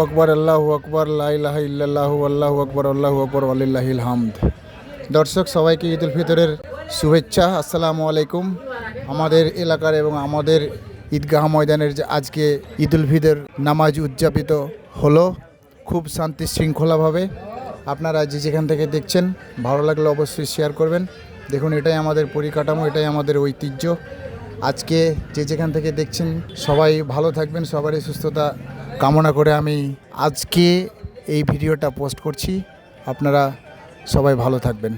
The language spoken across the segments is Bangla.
আকবর, আল্লাহ আকবর লাহ ইল্লাহ আল্লাহ আকবর আল্লাহ আকবর আল্লাহিল হামদ। দর্শক, সবাইকে ঈদ উল ফিতরের শুভেচ্ছা। আসসালামু আলাইকুম। আমাদের এলাকার এবং আমাদের ঈদগাহ ময়দানের যে আজকে ঈদ উল ফিতর নামাজ উদযাপিত হলো, খুব শান্তি শৃঙ্খলাভাবে। আপনারা যে যেখান থেকে দেখছেন, ভালো লাগলে অবশ্যই শেয়ার করবেন। দেখুন, এটাই আমাদের পরিকাঠামো, এটাই আমাদের ঐতিহ্য। আজকে যে যেখান থেকে দেখছেন, সবাই ভালো থাকবেন, সবারই সুস্থতা কামনা করে আমি আজকে এই ভিডিওটা পোস্ট করছি। আপনারা সবাই ভালো থাকবেন।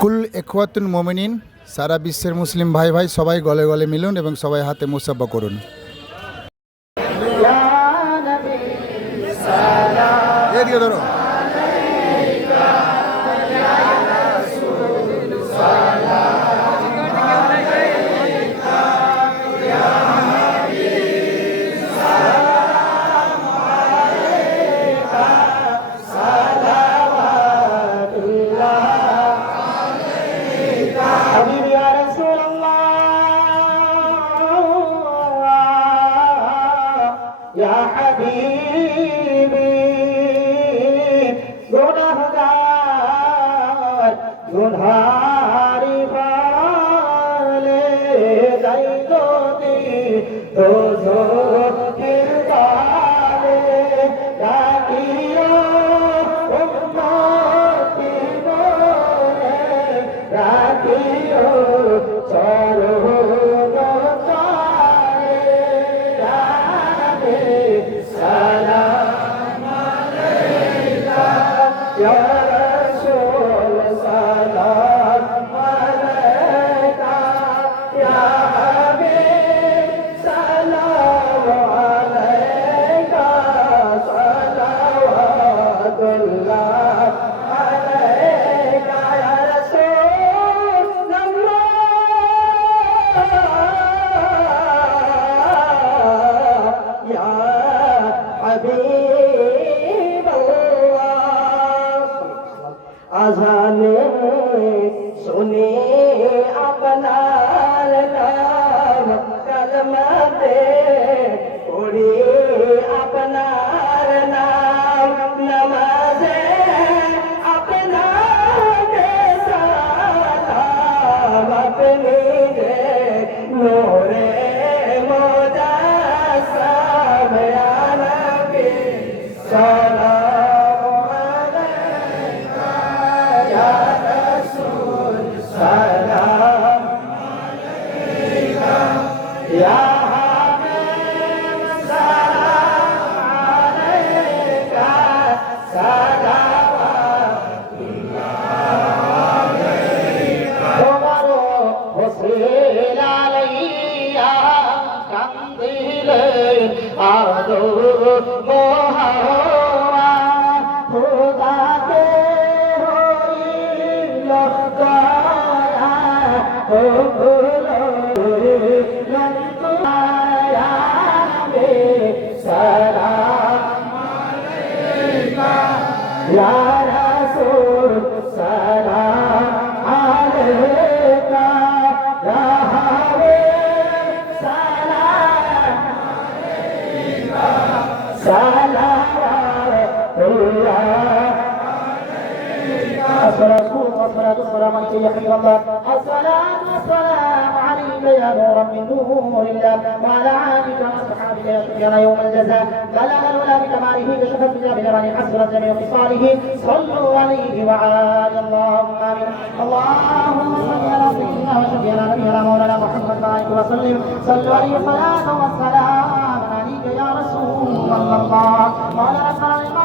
কুল একুয়াতুন মোমিনিন, সারা বিশ্বের মুসলিম ভাই ভাই সবাই গলে গলে মিলুন এবং সবাই হাতে মুসাফা করুন। ধরো। আজানে শুনে يا حبيب الله الصلاة والسلام عليك يا نورا من نور الله. وعلى آلك وأصحابك يا يوم الجزاء. بلغ الولا بكماله كشف الدجى بزمانه حسرت جميع خصاله صلوا عليه وعلى اللهم آمين. اللهم صل على سيدنا وشفينا نبينا مولانا محمد وعليك وسلم. صلوا عليه الصلاة والسلام عليك يا رسول الله. قال ربنا لما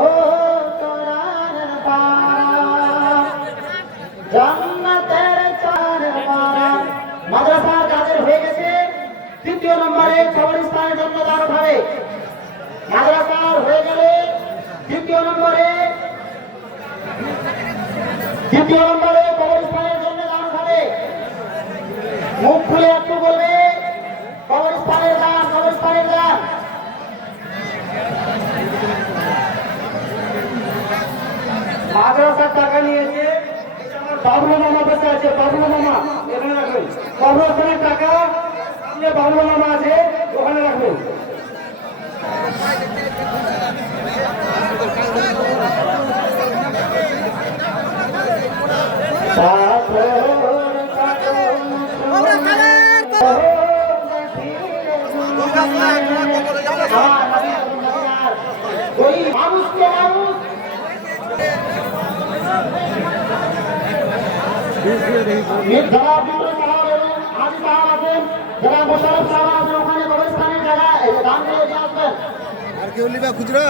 দ্বিতীয় নম্বরে নম্বরে কবরস্থানের জন্য দান হবে। মুখ খুলে একটু বলবে কবরস্থানের দান কবরস্থানের দান। মাদ্রাসার টাকা নিয়েছে, বাবলু মামা বসে আছে, বাবলু মামা এখানে রাখবেন কবরস্থানের টাকা, সামনে বাবলু মামা আছে। যারা বিপ্লব সাহাব এবং হাজি সাহাব আছেন যারা মোশারফ সাহাব আছেন ওখানে কবরস্থানের জায়গায় দান করে দিয়ে আসবেন। আর কেউ নিবে খুচরা?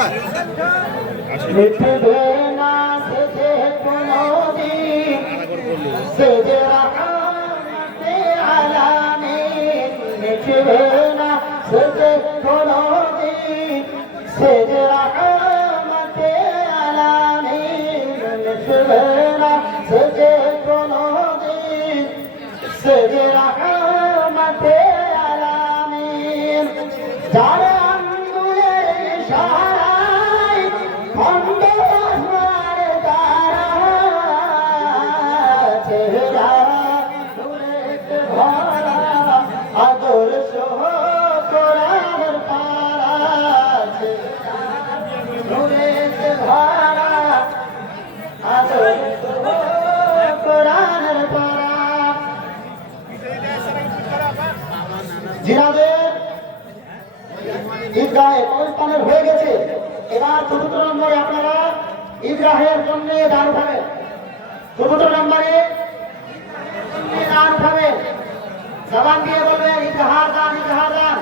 ঈদগাহে হয়ে গেছে। এবার চতুর্থ নম্বরে আপনারা ঈদগাহের জন্য দান উঠাবেন চতুর্থ নম্বরে দান উঠাবেন জবান দিয়ে বলবেন ঈদগাহার দান ঈদগাহার দান।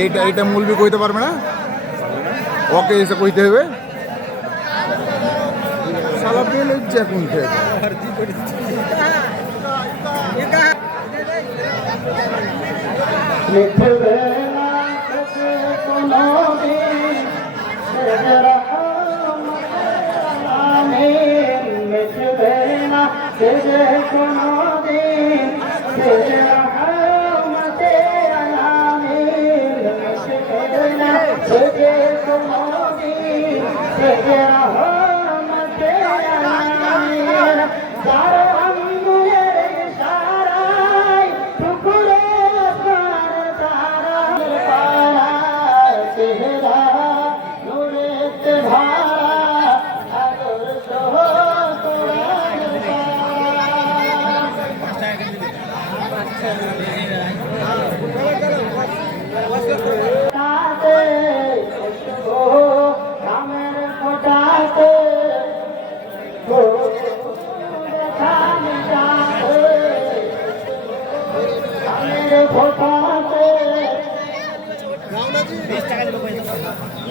এইটা এইটা মূলবি কইতে পারবে না? ওকে এসে কইতে হবে। সালা পেয়ে লজ্জা কোন মিথবে না সে কোনদিন সে রহমানিন মিথবে না সে সে রহমতে আলামিন মিথবে না সে কোনদিন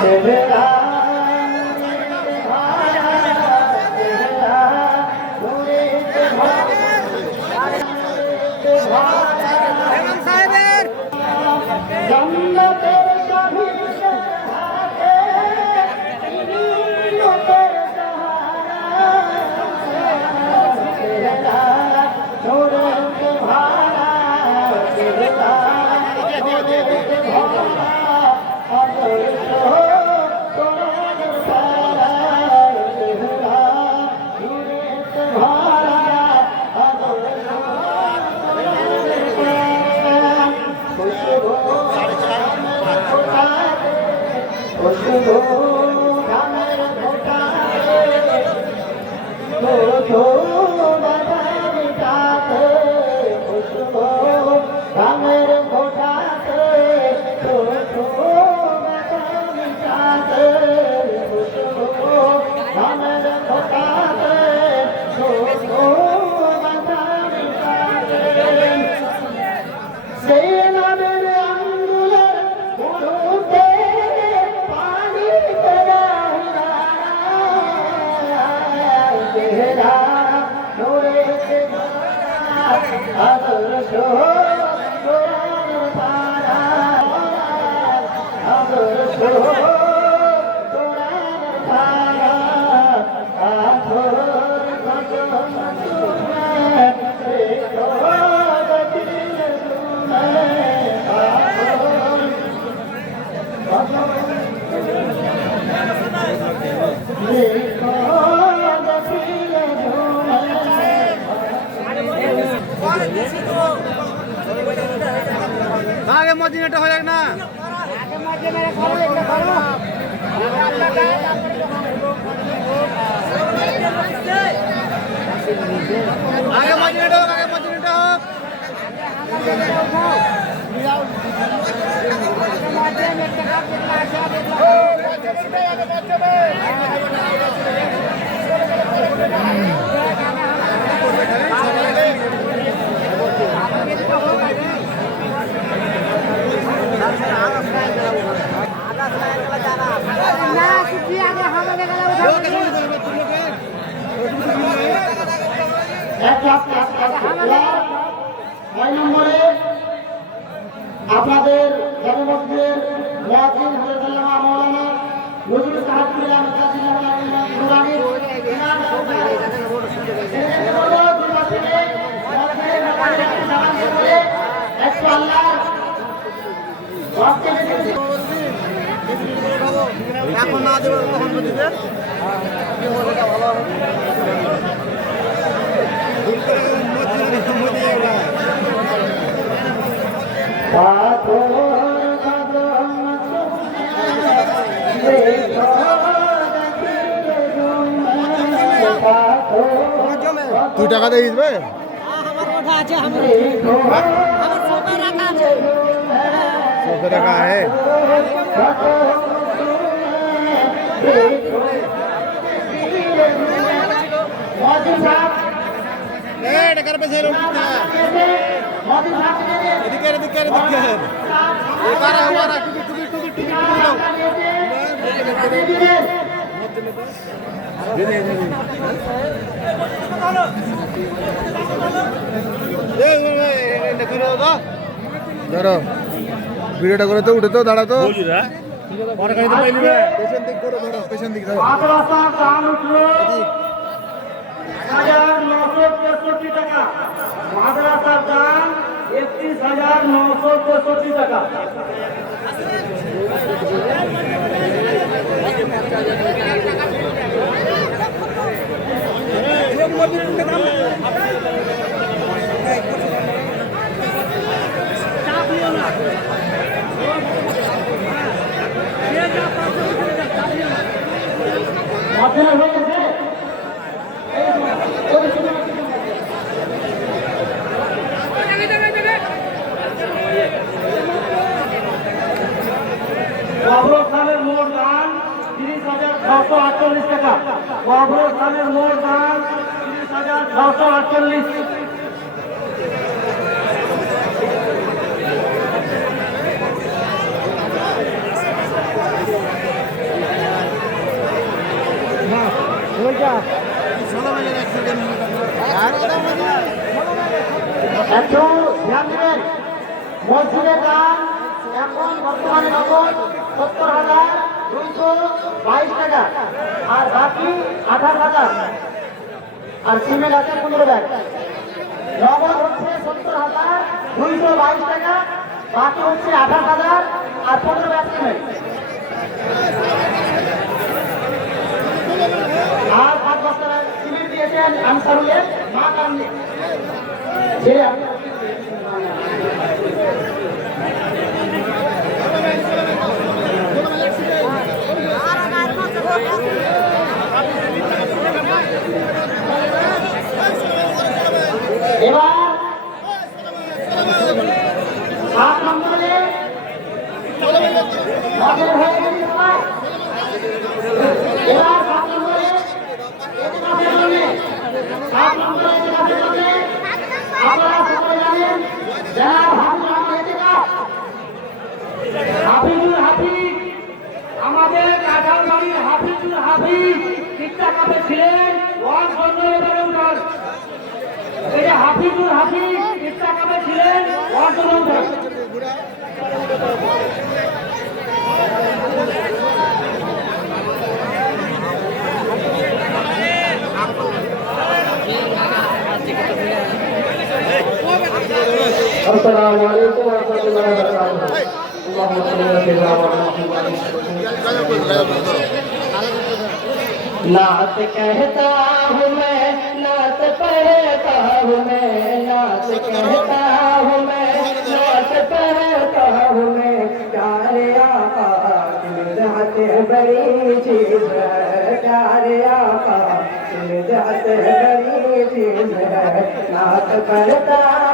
se verá. ઓળખો দুই টাকা দিয়ে দিবে সত্তর টাকা আছে টাকার পেছে এদিকে এদিকে এদিকে এবারে হওয়ার টুকি টুকি টুকি টুকি টুকি দাও ধরো। ভিডিওটা করে তো, উঠে তো, দাঁড়া তো। পেছন দিক করে ধরো পেছন দিক ধরো টাকা। গেছে কবরস্থানের মোট দান তিরিশ হাজার ছশো আটচল্লিশ টাকা। কবরস্থানের মোট দান ছশো আটচল্লিশ একটু ধ্যান দেবেন মসজিদের দাম এখন বর্তমানে নগদ সত্তর হাজার দুইশো বাইশ টাকা আর বাকি আঠাশ হাজার। আর সিমেন্ট আছে পনেরো ব্যাগ। নগদ হচ্ছে সত্তর হাজার, দুইশো বাইশ টাকা, বাকি হচ্ছে আঠাশ হাজার আর পনেরো ব্যাগ সিমেন্ট আর পাঁচ বছর সিমেন্ট দিয়েছেন আনসারুলের মা কান্দি ছেলে আপনি এবার সাত নম্বরে নজর হয়ে গেছে সবাই এবার সাত নম্বরে এতে কাছে বলবে সাত নম্বরে এতে কাছে বলবে আপনারা সকলে জানেন যারা ভাবুন আমরা এতে হাফিজুল হাফিজ আমাদের কাঁঠালবাড়ির হাফিজুল হাফিজ তিনি ইচ্ছা কাপে ছিলেন ওয়ান শূন্য এবারে উঠান এই যে হাফিজুল হাফিজ ইচ্ছা কাপে ছিলেন ওয়ান শূন্য উঠান السلام عليكم ورحمة الله وبركاته اللهم صل وسلم على محمد नात कहता हूँ मैं, नात पढ़ता हूँ मैं, नात कहता हूँ मैं, नात पढ़ता हूँ मैं। प्यारे आका मिलत बड़ी चीज़ है, प्यारे आका मिलत बड़ी चीज़ है। नात पढ़ता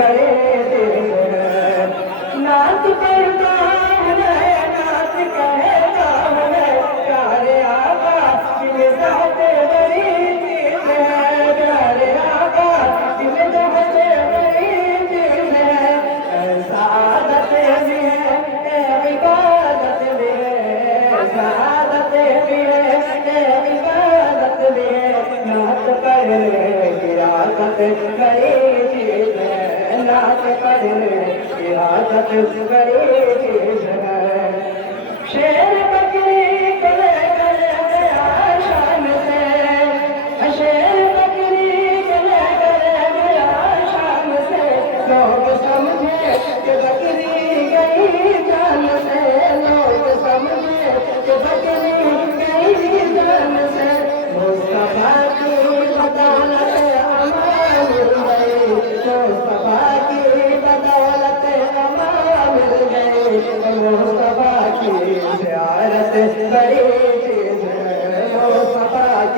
करे Спасибо.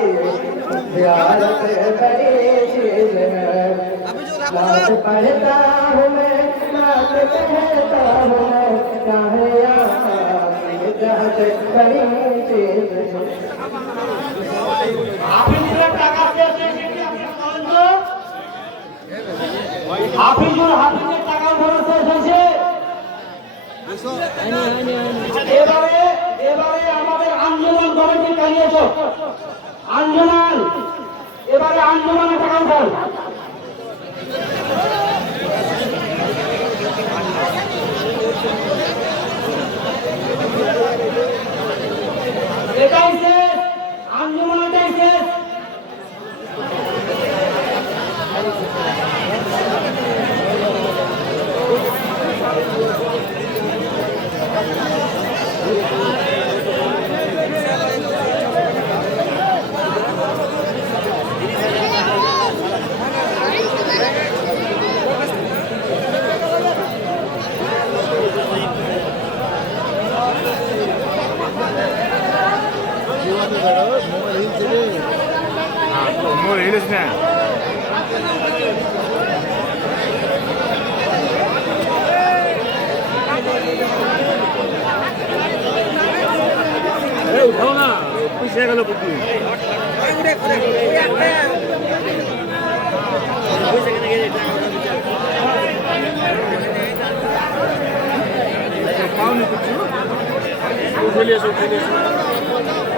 मुस्तफा की जियारत बड़ी चीज है नात पढ़ता हूँ मैं नात कहता हूँ मैं चाहे चाहत बड़ी चीज হাফিজুলের টাকা পেয়েছে হাফিজুল হাফিজের টাকা উঠানো শেষ হয়েছে এবারে এবারে আমাদের আঞ্জমান কমিটি কালিয়েছ আঞ্জমান এবারে আঞ্জমানের টাকা উঠান এটাই শেষ। আঞ্জমান এটাই শেষ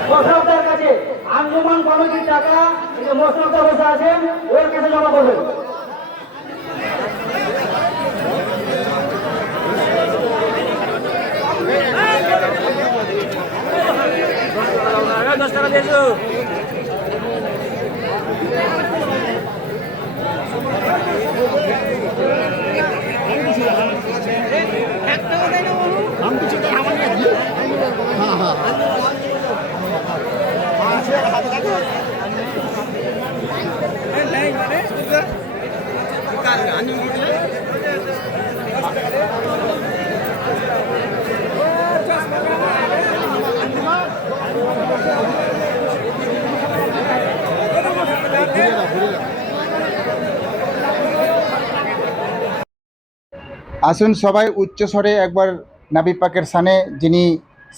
মোশরফদের কাছে আঞ্জুমান কমিটির টাকা এই যে মোশরফদা বসে আছেন ওর কাছে জমা করবেন। আসুন সবাই উচ্চস্বরে একবার নাবি পাকের সানে যিনি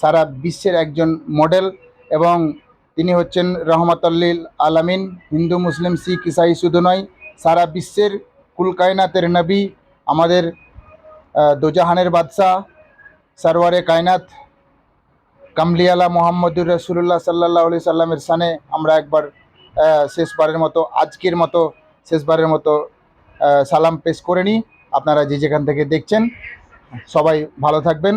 সারা বিশ্বের একজন মডেল এবং তিনি হচ্ছেন রহমতাল্লিল আলামিন, হিন্দু, মুসলিম, শিখ, ইসাই শুধু নয়, সারা বিশ্বের কুলকায়নাতের নবী, আমাদের দোজাহানের বাদশাহ সারওয়ারে কায়নাত, কামলিয়ালা মোহাম্মদুর রসুল্লাহ সাল্লাহ আলি সাল্লামের সানে আমরা একবার শেষবারের মতো, আজকের মতো, শেষবারের মতো সালাম পেশ করে নিই। আপনারা যে যেখান থেকে দেখছেন, সবাই ভালো থাকবেন।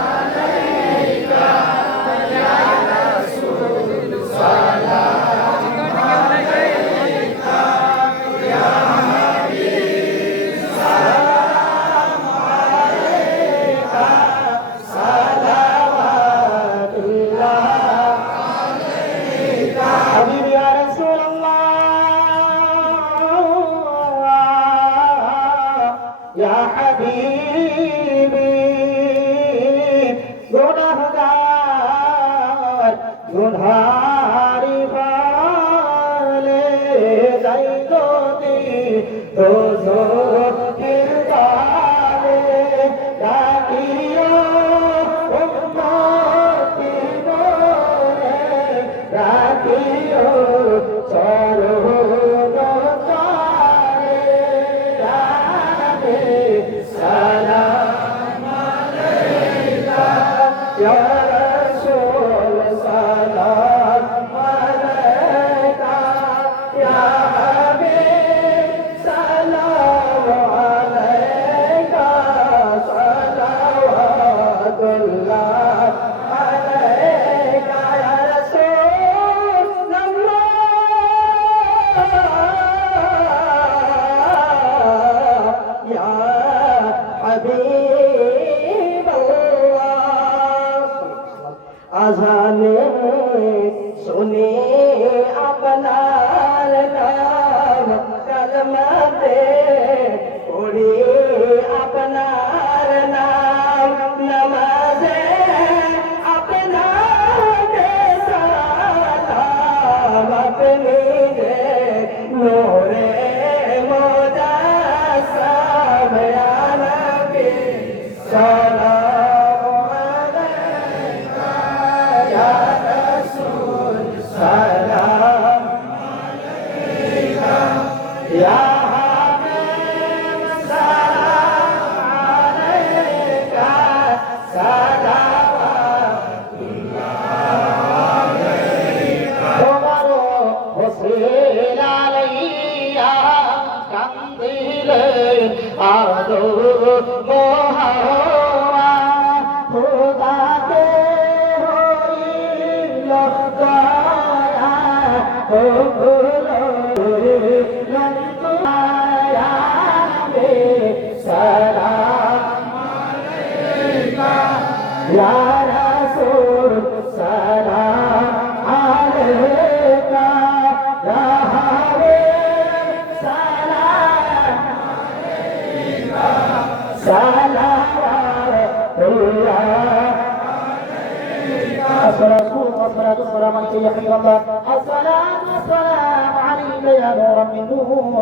গুনাহগার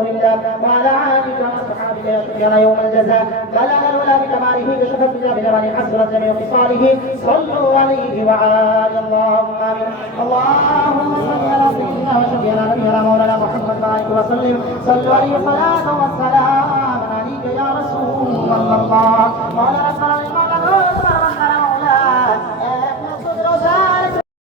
نور الله آلك وأصحابك يا سفيان يوم الجزاء بلغ الولا بكماله كشفت بجاه جمال حسرت جميع خصاله صلوا عليه وعلى اللهم آمين. اللهم صل على سيدنا وشفينا نبينا مولانا محمد بارك وسلم. صلوا عليه صلاة والسلام عليك يا رسول الله. وعلى ربنا لما